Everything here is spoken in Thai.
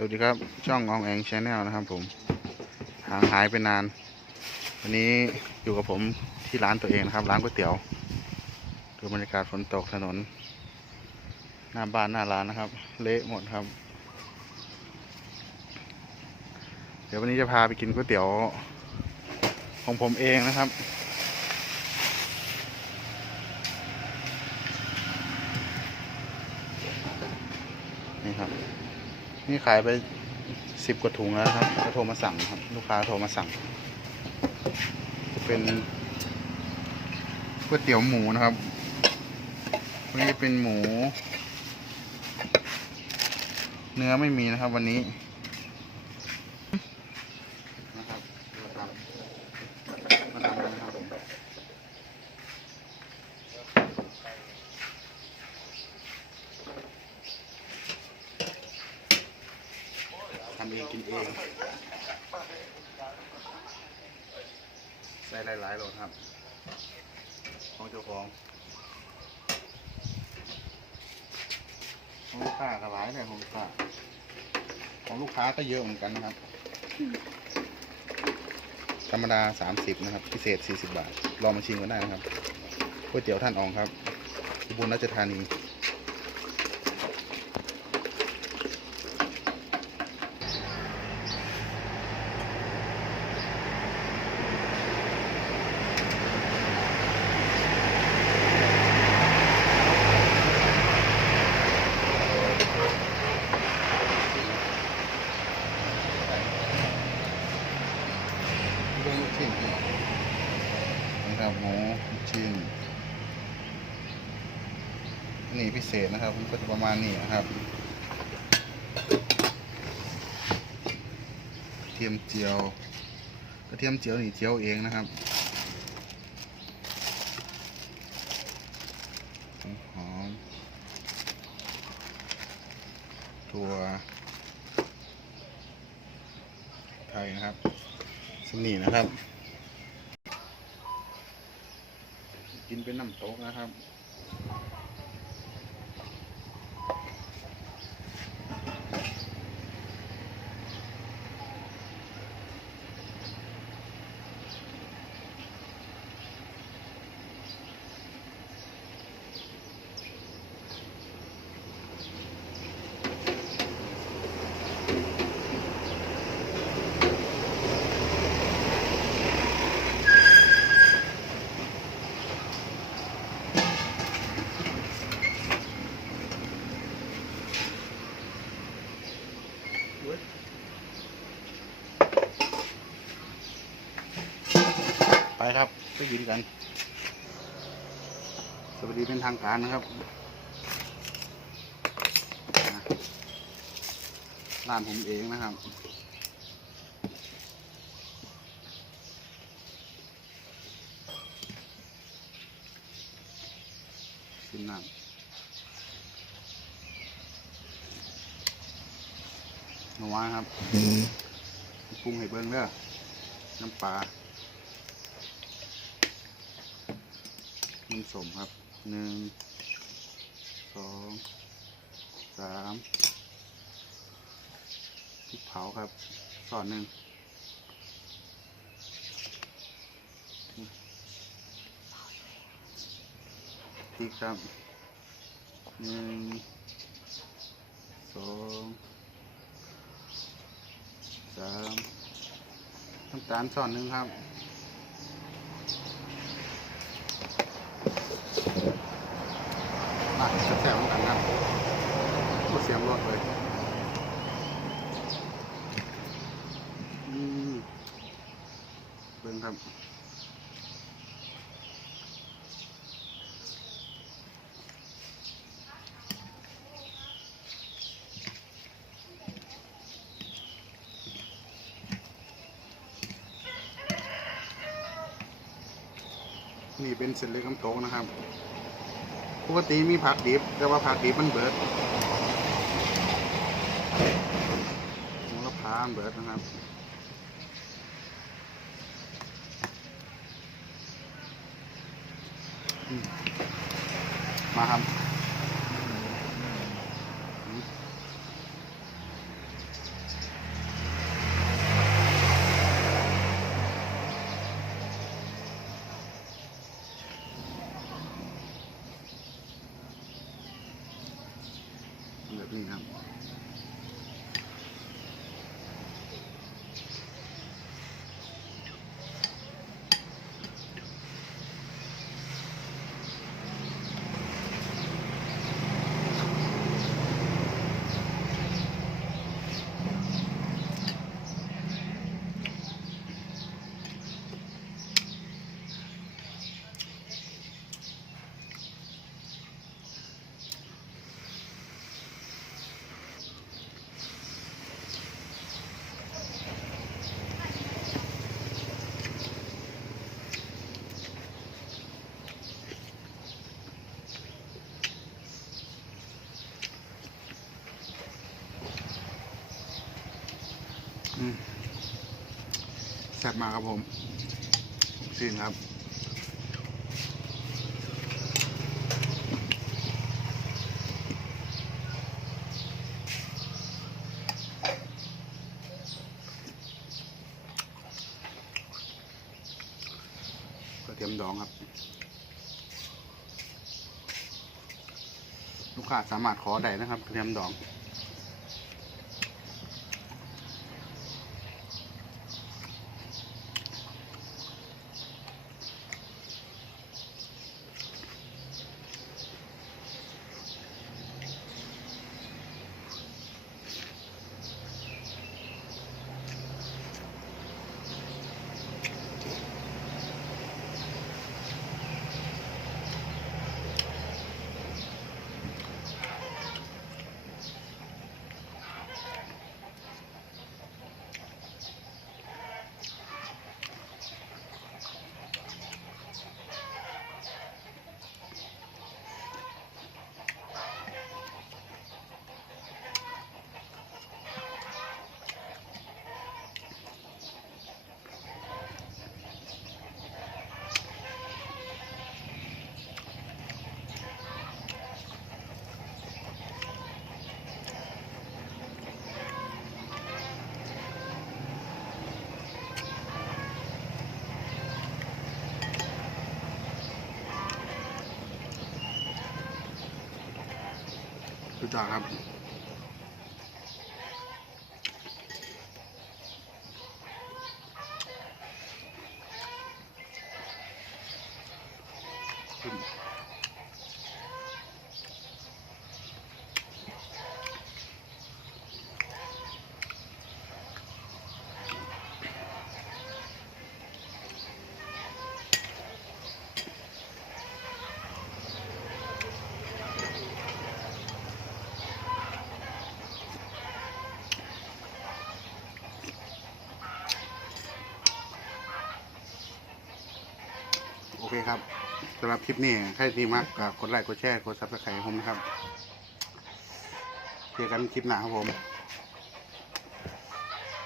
สวัสดีครับช่องอองแองชาแนลนะครับผมห่างหายไปนานวันนี้อยู่กับผมที่ร้านตัวเองนะครับร้านก๋วยเตี๋ยวดูบรรยากาศฝนตกถนนหน้าบ้านหน้าร้านนะครับเละหมดครับเดี๋ยววันนี้จะพาไปกินก๋วยเตี๋ยวของผมเองนะครับนี่ครับนี่ขายไป10 กว่าถุงแล้วครับก็โทรมาสั่งครับลูกค้าโทรมาสั่งจะเป็นก๋วยเตี๋ยวหมูนะครับวันนี้เป็นหมูเนื้อไม่มีนะครับวันนี้นะครับมาทำกันนะครับผมทำเองกินเองใส่หลายๆโหลครับของเจ้าของลูกค้าก็หลายเลยของลูกค้าก็เยอะเหมือนกันนะครับธรรมดา30นะครับพิเศษ40 บาทลองมาชิมกันได้นะครับก๋วยเตี๋ยวท่านอองครับอุบลราชธานีลูกชิ้นนะครับหมูลูกชิ้นนี่พิเศษนะครับมันก็จะประมาณนี้นะครับกระเทียมเจียวนี่เจียวเองนะครับหอมตัวไทยนะครับสนี่นะครับกินเป็นน้ำโต๊กนะครับไปครับไปกินกันสวัสดีเป็นทางการนะครับร้านผมเองนะครับชิมน้ำนัวครับปรุงให้เบิ้งเด้อน้ำปลาน้ำส้มครับ1 2 3พริกเผาครับช้อนหนึ่งพริกครับ1 2 3น้ำตาลช้อนหนึ่งครับมาแซ่บๆเหมือนกันครับโอ้เสียงรสเลยเบิ่งครับนี่เป็นเส้นเล็กน้ำตกนะครับปกติมีผักดิบแต่ว่าผักดิบมันเบิดโหระพาเบิดนะครับมาครับ นี่ครับแซ่บมากครับผมซีนครับกระเทียมดองครับลูกค้าสามารถขอได้นะครับกระเทียมดองสุดยอดครับโอเคครับสำหรับคลิปนี้ใครที่มักกดไลค์กดแชร์กดซับสไครต์ผมนะครับเจอกันคลิปหน้าครับผม